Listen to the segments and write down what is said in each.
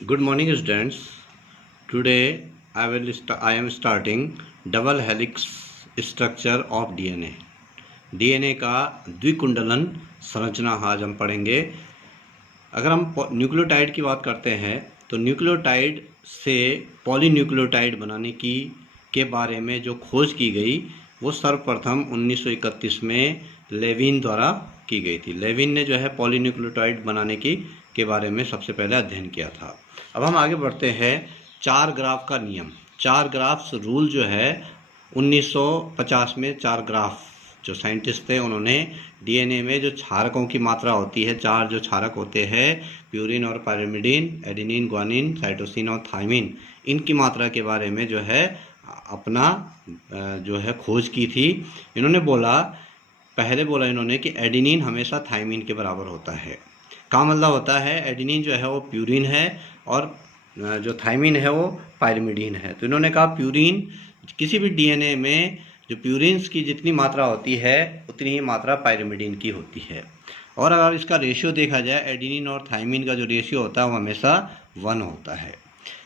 Good morning, students. Today I am starting double helix structure of DNA. DNA का द्विकुंडलन संरचना आज हम पढ़ेंगे। अगर हम न्यूक्लियोटाइड की बात करते हैं तो न्यूक्लियोटाइड से पॉलीन्यूक्लियोटाइड बनाने की के बारे में जो खोज की गई वो सर्वप्रथम 1931 में लेविन द्वारा की गई थी। लेविन ने जो है पॉलीन्यूक्लियोटाइड बनाने के बारे में सबसे पहले अध्ययन किया था। अब हम आगे बढ़ते हैं। 4 ग्राफ का नियम, 4 ग्राफ्स रूल जो है 1950 में 4 ग्राफ जो साइंटिस्ट थे उन्होंने डीएनए में जो क्षारकों की मात्रा होती है, 4 जो क्षारक होते हैं प्यूरिन और पायरिमिडीन, एडेनिन, ग्वानिन, साइटोसिन और थाइमिन, इनकी मात्रा के बारे में जो है अपना जो है खोज की थी। इन्होंने पहले बोला इन्होंने कि एडेनिन हमेशा थाइमिन के बराबर होता है। का मतलब होता है एडेनिन जो है वो प्यूरिन है और जो थाइमिन है वो पायरिमिडीन है। तो इन्होंने कहा प्यूरिन किसी भी डीएनए में जो प्यूरिन्स की जितनी मात्रा होती है उतनी ही मात्रा पायरिमिडीन की होती है। और अगर इसका रेशियो देखा जाए एडेनिन और थाइमिन का जो रेशियो होता है वो हमेशा 1 होता है।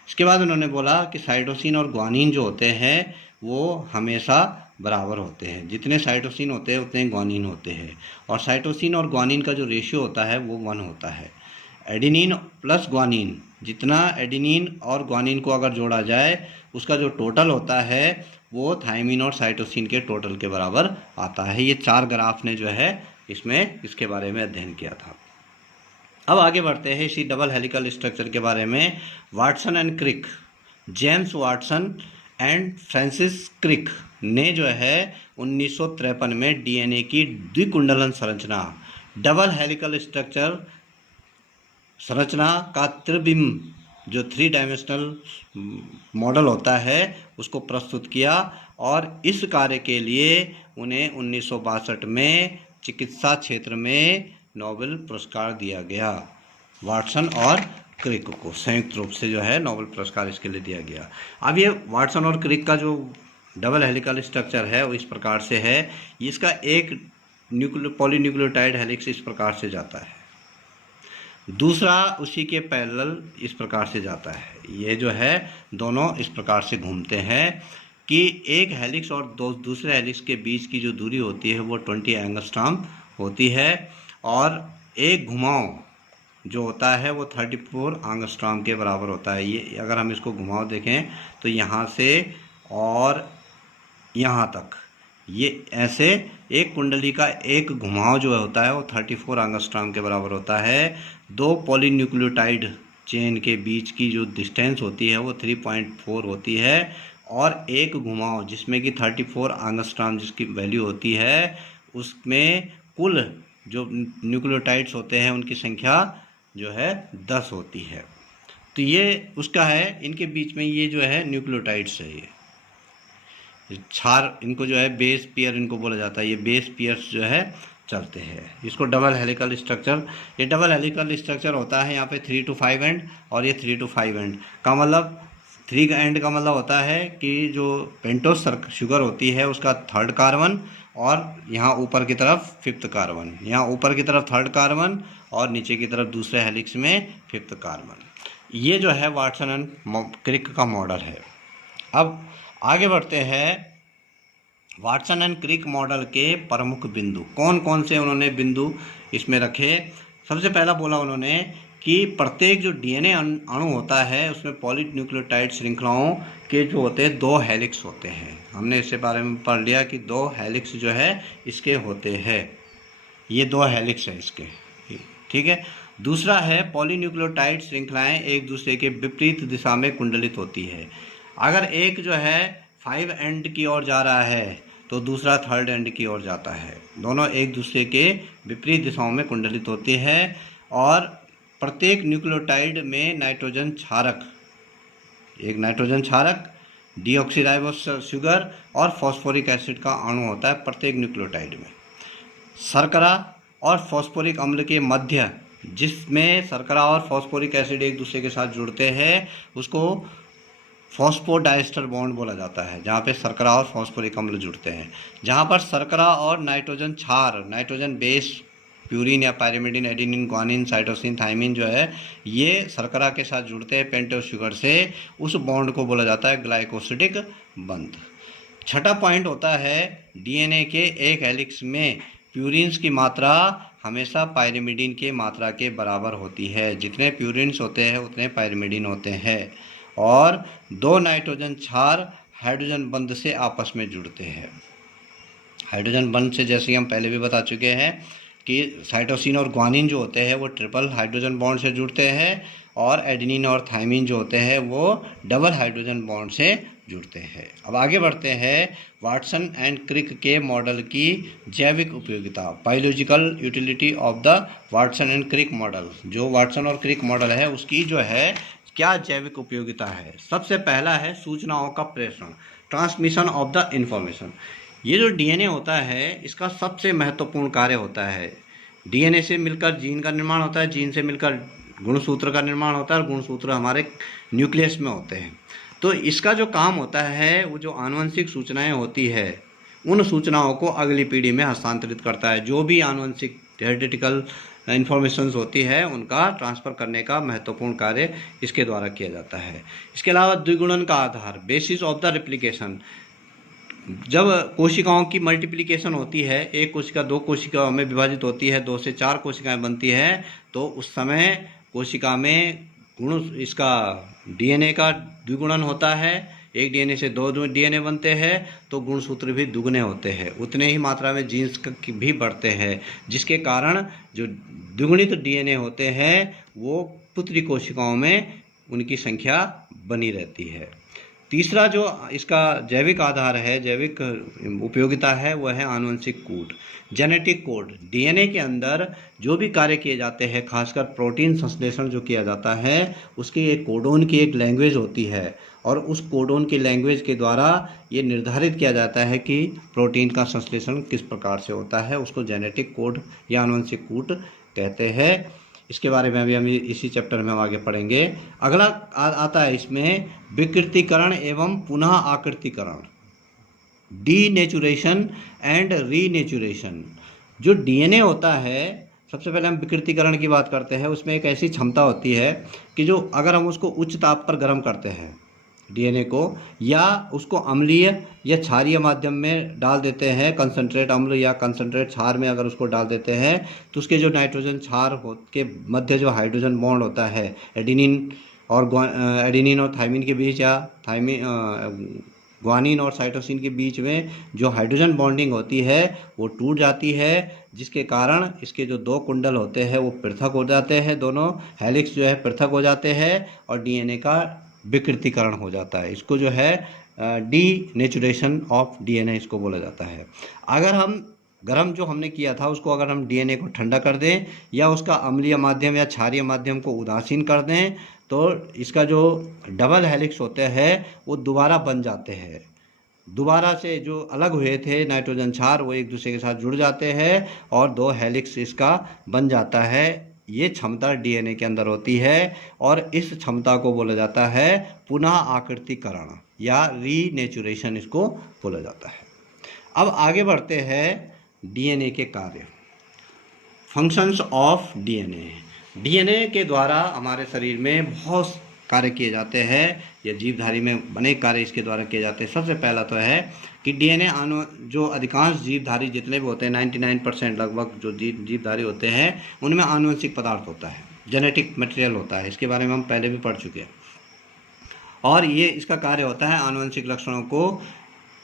इसके बाद उन्होंने बोला कि साइटोसिन और ग्वानिन जो होते हैं वो हमेशा बराबर होते हैं। जितने साइटोसिन होते हैं उतने ग्वानिन होते हैं और साइटोसिन और ग्वानिन का जो रेशियो होता है वो 1 होता है। एडेनिन प्लस ग्वानिन, जितना एडेनिन और ग्वानिन को अगर जोड़ा जाए उसका जो टोटल होता है वो थाइमिन और साइटोसिन के टोटल के बराबर आता है। ये 4 ग्राफ ने जो है इसके बारे में अध्ययन किया था। अब आगे बढ़ते हैं इसी डबल हेलिकल स्ट्रक्चर के बारे में। Watson and Crick, James Watson and Francis Crick ने जो है 1953 में डीएनए की द्विकुंडलन संरचना, डबल हेलिकल स्ट्रक्चर संरचना का त्रिबिंब जो 3 डायमेंशनल मॉडल होता है उसको प्रस्तुत किया और इस कार्य के लिए उन्हें 1962 में चिकित्सा क्षेत्र में नोबेल पुरस्कार दिया गया। वाटसन और क्रिक को संयुक्त रूप से जो है नोबेल पुरस्कार इसके लिए दिया गया। अब ये वाटसन और क्रिक का जो डबल हेलिकल स्ट्रक्चर है वो इस प्रकार से है। इसका एक पॉलीन्यूक्लियोटाइड हेलिक्स इस प्रकार से जाता है, दूसरा उसी के पैरेलल इस प्रकार से जाता है। ये जो है दोनों इस प्रकार से घूमते हैं कि एक हेलिक्स और दूसरे हेलिक्स के बीच की जो दूरी होती है वो 20 एंगस्ट्रॉम होती है और एक घुमाव जो होता है वो 34 एंगस्ट्रॉम के बराबर होता है। ये अगर हम इसको घुमाव देखें तो यहाँ से और यहाँ तक ये ऐसे एक कुंडली का एक घुमाव जो होता है वो 34 एंगस्ट्रॉम के बराबर होता है। 2 पॉलीन्यूक्लियोटाइड चेन के बीच की जो डिस्टेंस होती है वो 3.4 होती है और एक घुमाव जिसमें कि 34 एंगस्ट्रॉम जिसकी वैल्यू होती है उसमें कुल जो न्यूक्लियोटाइड्स होते हैं उनकी संख्या जो है 10 होती है। तो ये उसका है, इनके बीच में ये जो है न्यूक्लियोटाइड्स है, ये क्षार इनको जो है बेस पेयर इनको बोला जाता है। ये बेस पेयर्स जो है चलते हैं। इसको डबल हेलिकल स्ट्रक्चर, ये डबल हेलिकल स्ट्रक्चर होता है यहाँ पे 3 to 5 एंड और ये 3 to 5 एंड का मतलब 3 एंड का मतलब होता है कि जो पेंटोस शुगर होती है उसका 3rd कार्बन और यहाँ ऊपर की तरफ 5th कार्बन, यहाँ ऊपर की तरफ 3rd कार्बन और नीचे की तरफ दूसरे हेलिक्स में 5th कार्बन। ये जो है वाटसन एंड क्रिक का मॉडल है। अब आगे बढ़ते हैं। वाटसन एंड क्रिक मॉडल के प्रमुख बिंदु कौन कौन से उन्होंने बिंदु इसमें रखे। सबसे पहला बोला उन्होंने कि प्रत्येक जो डीएनए अणु होता है उसमें पॉलीन्यूक्लियोटाइड श्रृंखलाओं के जो होते हैं 2 हेलिक्स होते हैं। हमने इसके बारे में पढ़ लिया कि 2 हेलिक्स जो है इसके होते हैं, ये 2 हेलिक्स है इसके, ठीक है। दूसरा है पॉलीन्यूक्लियोटाइड श्रृंखलाएं एक दूसरे के विपरीत दिशा में कुंडलित होती है। अगर एक जो है 5 एंड की ओर जा रहा है तो दूसरा 3rd एंड की ओर जाता है। दोनों एक दूसरे के विपरीत दिशाओं में कुंडलित होती है और प्रत्येक न्यूक्लियोटाइड में नाइट्रोजन क्षारक, एक नाइट्रोजन क्षारक, डीऑक्सीराइबोस शुगर और फॉस्फोरिक एसिड का अणु होता है प्रत्येक न्यूक्लियोटाइड में। शर्करा और फॉस्फोरिक अम्ल के मध्य जिसमें शर्करा और फॉस्फोरिक एसिड एक दूसरे के साथ जुड़ते हैं उसको फॉस्फोडाइस्टर बॉन्ड बोला जाता है, जहाँ पे शर्करा और फॉस्फोरिक अम्ल जुड़ते हैं। जहाँ पर शर्करा और नाइट्रोजन क्षार, नाइट्रोजन बेस प्यूरिन या pyrimidine, adenine, guanine, cytosine, thymine जो है ये शर्करा के साथ जुड़ते हैं पेंटोज शुगर से, उस बॉन्ड को बोला जाता है ग्लाइकोसिडिक बंध। छठा पॉइंट होता है डीएनए के एक हेलिक्स में प्यूरिन्स की मात्रा हमेशा पायरिमिडिन के मात्रा के बराबर होती है। जितने प्यूरिन्स होते हैं उतने पायरिमिडिन होते हैं। और दो नाइट्रोजन क्षार हाइड्रोजन बंध से आपस में जुड़ते हैं। हाइड्रोजन बंध से जैसे हम पहले भी बता चुके हैं कि साइटोसिन और ग्वानिन जो होते हैं वो ट्रिपल हाइड्रोजन बॉन्ड से जुड़ते हैं, और एडेनिन और थाइमिन जो होते हैं वो डबल हाइड्रोजन बॉन्ड से जुड़ते हैं। अब आगे बढ़ते हैं वाटसन एंड क्रिक के मॉडल की जैविक उपयोगिता, biological utility of the Watson and Crick model. जो वाटसन और क्रिक मॉडल है उसकी जो है क्या जैविक उपयोगिता है। सबसे पहला है सूचनाओं का प्रेषण, ट्रांसमिशन ऑफ द इंफॉर्मेशन। ये जो डीएनए होता है इसका सबसे महत्वपूर्ण कार्य होता है। डीएनए से मिलकर जीन का निर्माण होता है, जीन से मिलकर गुणसूत्र का निर्माण होता है, और गुणसूत्र हमारे न्यूक्लियस में होते हैं। तो इसका जो काम होता है वो जो आनुवंशिक सूचनाएं होती है उन सूचनाओं को अगली पीढ़ी में हस्तांतरित करता है। जो भी आनुवंशिक हेरिडिटिकल इन्फॉर्मेशंस होती है उनका ट्रांसफ़र करने का महत्वपूर्ण कार्य इसके द्वारा किया जाता है। इसके अलावा द्विगुणन का आधार, बेसिस ऑफ द रेप्लिकेशन। जब कोशिकाओं की मल्टीप्लिकेशन होती है, एक कोशिका दो कोशिकाओं में विभाजित होती है, 2 से 4 कोशिकाएं बनती है, तो उस समय कोशिका में इसका डीएनए का द्विगुणन होता है। एक डीएनए से 2 डीएनए बनते हैं तो गुणसूत्र भी दुगने होते हैं, उतने ही मात्रा में जीन्स भी बढ़ते हैं, जिसके कारण जो द्विगुणित डीएनए होते हैं वो पुत्री कोशिकाओं में उनकी संख्या बनी रहती है। तीसरा जो इसका जैविक आधार है, जैविक उपयोगिता है, वह है आनुवंशिक कोड, जेनेटिक कोड। डीएनए के अंदर जो भी कार्य किए जाते हैं, खासकर प्रोटीन संश्लेषण जो किया जाता है, उसकी एक कोडोन की एक लैंग्वेज होती है, और उस कोडोन की लैंग्वेज के द्वारा ये निर्धारित किया जाता है कि प्रोटीन का संश्लेषण किस प्रकार से होता है। उसको जेनेटिक कोड या आनुवंशिक कोड कहते हैं। इसके बारे में अभी हम इसी चैप्टर में हम आगे पढ़ेंगे। अगला आता है इसमें विकृतीकरण एवं पुनः आकृतीकरण, डीनेचुरेशन एंड रीनेचुरेशन। जो डीएनए होता है, सबसे पहले हम विकृतीकरण की बात करते हैं। उसमें एक ऐसी क्षमता होती है कि जो अगर हम उसको उच्च ताप पर गर्म करते हैं डीएनए को, या उसको अम्लीय या क्षारीय माध्यम में डाल देते हैं, कंसंट्रेट अम्ल या कंसंट्रेट क्षार में अगर उसको डाल देते हैं, तो उसके जो नाइट्रोजन क्षार के मध्य जो हाइड्रोजन बॉन्ड होता है एडेनिन और थाइमिन के बीच, या ग्वानिन और साइटोसिन के बीच में जो हाइड्रोजन बॉन्डिंग होती है वो टूट जाती है, जिसके कारण इसके जो 2 कुंडल होते हैं वो पृथक हो जाते हैं, दोनों हेलिक्स जो है पृथक हो जाते हैं, और डीएनए का विकृतीकरण हो जाता है। इसको जो है डीनेचुरेशन ऑफ डीएनए इसको बोला जाता है। अगर हम गर्म जो हमने किया था उसको अगर हम डीएनए को ठंडा कर दें, या उसका अम्लीय माध्यम या क्षारीय माध्यम को उदासीन कर दें, तो इसका जो डबल हेलिक्स होते हैं वो दोबारा बन जाते हैं। दोबारा से जो अलग हुए थे नाइट्रोजन क्षार वो एक दूसरे के साथ जुड़ जाते हैं और 2 हेलिक्स इसका बन जाता है। ये क्षमता डीएनए के अंदर होती है, और इस क्षमता को बोला जाता है पुनः आकृतीकरण या रीनेचुरेशन, इसको बोला जाता है। अब आगे बढ़ते हैं डीएनए के कार्य, फंक्शंस ऑफ डीएनए। डीएनए के द्वारा हमारे शरीर में बहुत कार्य किए जाते हैं, या जीवधारी में अनेक कार्य इसके द्वारा किए जाते हैं। सबसे पहला तो है कि डीएनए जो अधिकांश जीवधारी जितने भी होते हैं 99% लगभग जो जीवधारी होते हैं उनमें आनुवंशिक पदार्थ होता है, जेनेटिक मटेरियल होता है। इसके बारे में हम पहले भी पढ़ चुके हैं। और ये इसका कार्य होता है आनुवंशिक लक्षणों को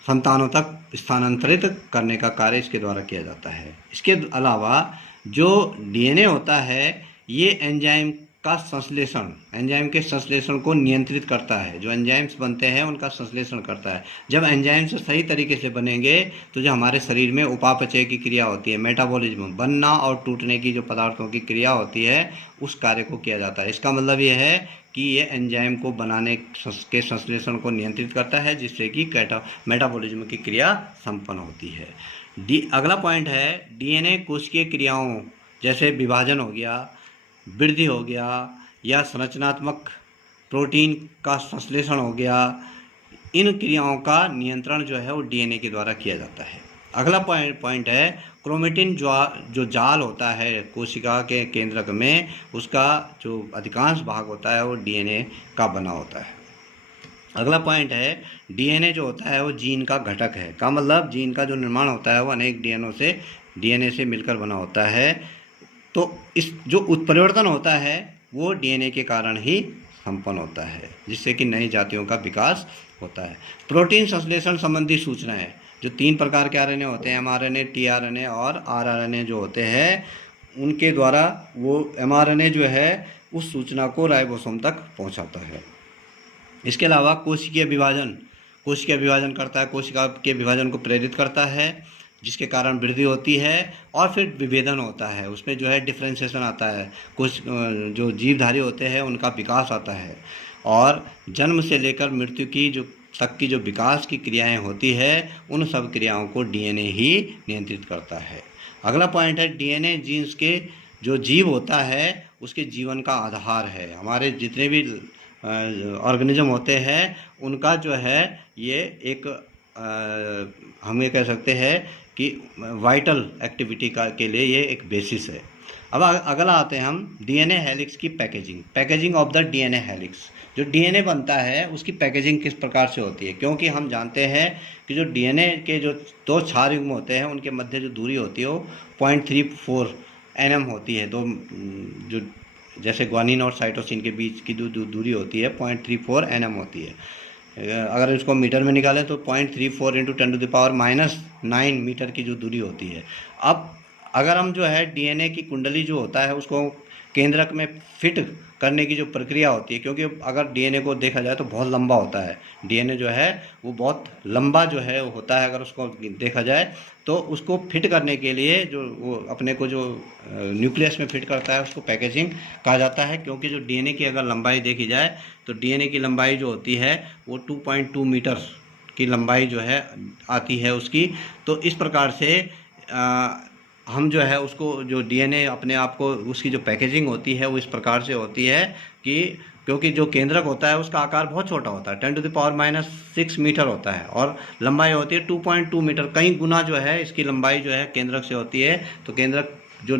संतानों तक स्थानांतरित करने का कार्य इसके द्वारा किया जाता है। इसके अलावा जो डीएनए होता है ये एंजाइम का संश्लेषण, एंजाइम के संश्लेषण को नियंत्रित करता है। जो एंजाइम्स बनते हैं उनका संश्लेषण करता है। जब एंजाइम्स सही तरीके से बनेंगे तो जो हमारे शरीर में उपापचय की क्रिया होती है, मेटाबॉलिज्म, बनना और टूटने की जो पदार्थों की क्रिया होती है उस कार्य को किया जाता है। इसका मतलब ये है कि ये एंजाइम को बनाने के संश्लेषण को नियंत्रित करता है, जिससे कि मेटाबॉलिज्म की क्रिया संपन्न होती है। अगला पॉइंट है डीएनए कोशिकीय क्रियाओं जैसे विभाजन हो गया, वृद्धि हो गया, या संरचनात्मक प्रोटीन का संश्लेषण हो गया, इन क्रियाओं का नियंत्रण जो है वो डीएनए के द्वारा किया जाता है। अगला पॉइंट है क्रोमेटिन जो जाल होता है कोशिका के केंद्रक में, उसका जो अधिकांश भाग होता है वो डीएनए का बना होता है। अगला पॉइंट है डीएनए जो होता है वो जीन का घटक है। का मतलब जीन का जो निर्माण होता है वो अनेक डीएनए से मिलकर बना होता है। तो इस जो उत्परिवर्तन होता है वो डीएनए के कारण ही संपन्न होता है, जिससे कि नई जातियों का विकास होता है। प्रोटीन संश्लेषण संबंधी सूचनाएं, जो 3 प्रकार के आरएनए होते हैं, एमआरएनए, टीआरएनए और आरआरएनए जो होते हैं, उनके द्वारा वो एमआरएनए जो है उस सूचना को राइबोसोम तक पहुंचाता है। इसके अलावा कोशिकीय विभाजन करता है, कोशिका के विभाजन को प्रेरित करता है, जिसके कारण वृद्धि होती है और फिर विभेदन होता है। उसमें जो है डिफ्रेंशिएशन आता है, कुछ जो जीवधारी होते हैं उनका विकास आता है, और जन्म से लेकर मृत्यु तक की जो विकास की क्रियाएं होती है, उन सब क्रियाओं को डीएनए ही नियंत्रित करता है। अगला पॉइंट है डीएनए जीन्स के जो जीव होता है उसके जीवन का आधार है। हमारे जितने भी ऑर्गेनिज्म होते हैं उनका जो है ये एक हम ये कह सकते हैं कि वाइटल एक्टिविटी के लिए ये एक बेसिस है। अब अगला आते हैं हम डीएनए हेलिक्स की packaging of the DNA helix. जो डीएनए बनता है उसकी पैकेजिंग किस प्रकार से होती है, क्योंकि हम जानते हैं कि जो डीएनए के जो 2 क्षार युग्म होते हैं उनके मध्य जो दूरी होती है वो 0.34 nm होती है। दो जो जैसे ग्वानिन और साइटोसिन के बीच की दूरी होती है 0.34 nm होती है। अगर इसको मीटर में निकालें तो 0.34 × 10⁻⁹ मीटर की जो दूरी होती है। अब अगर हम जो है डीएनए की कुंडली जो होता है उसको केंद्रक में फिट करने की जो प्रक्रिया होती है, क्योंकि अगर डीएनए को देखा जाए तो बहुत लंबा होता है, डीएनए जो है वो बहुत लंबा जो है वो होता है। अगर उसको देखा जाए तो उसको फिट करने के लिए जो वो अपने को जो न्यूक्लियस में फिट करता है उसको पैकेजिंग कहा जाता है। क्योंकि जो डीएनए की अगर लंबाई देखी जाए तो डीएनए की लंबाई जो होती है वो 2.2 मीटर की लंबाई जो है आती है उसकी। तो इस प्रकार से हम जो है उसको जो डीएनए अपने आप को उसकी जो पैकेजिंग होती है वो इस प्रकार से होती है कि क्योंकि जो केंद्रक होता है उसका आकार बहुत छोटा होता है, 10⁻⁶ मीटर होता है, और लंबाई होती है 2.2 मीटर, कई गुना जो है इसकी लंबाई जो है केंद्रक से होती है। तो केंद्रक जो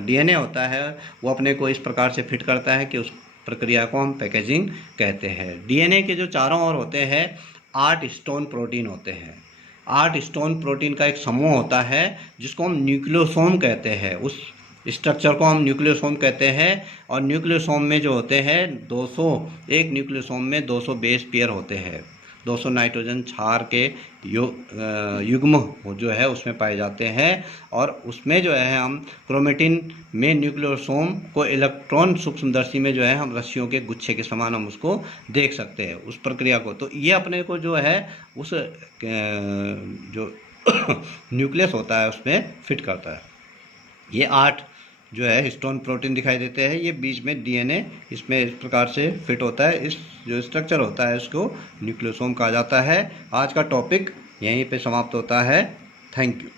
डीएनए होता है वो अपने को इस प्रकार से फिट करता है कि उस प्रक्रिया को हम पैकेजिंग कहते हैं। डीएनए के जो चारों ओर होते हैं 8 स्टोन प्रोटीन होते हैं। 8 स्टोन प्रोटीन का एक समूह होता है जिसको हम न्यूक्लियोसोम कहते हैं। उस स्ट्रक्चर को हम न्यूक्लियोसोम कहते हैं। और न्यूक्लियोसोम में जो होते हैं एक न्यूक्लियोसोम में 200 बेस पेयर होते हैं। 200 नाइट्रोजन क्षार के युग्म जो है उसमें पाए जाते हैं। और उसमें जो है हम क्रोमेटिन में न्यूक्लियोसोम को इलेक्ट्रॉन सूक्ष्मदर्शी में जो है हम रस्सियों के गुच्छे के समान हम उसको देख सकते हैं उस प्रक्रिया को। तो ये अपने को जो है उस जो न्यूक्लियस होता है उसमें फिट करता है। ये 8 जो है स्टोन प्रोटीन दिखाई देते हैं, ये बीच में डीएनए इसमें इस प्रकार से फिट होता है। इस जो स्ट्रक्चर होता है इसको न्यूक्लियोसोम कहा जाता है। आज का टॉपिक यहीं पे समाप्त होता है। Thank you.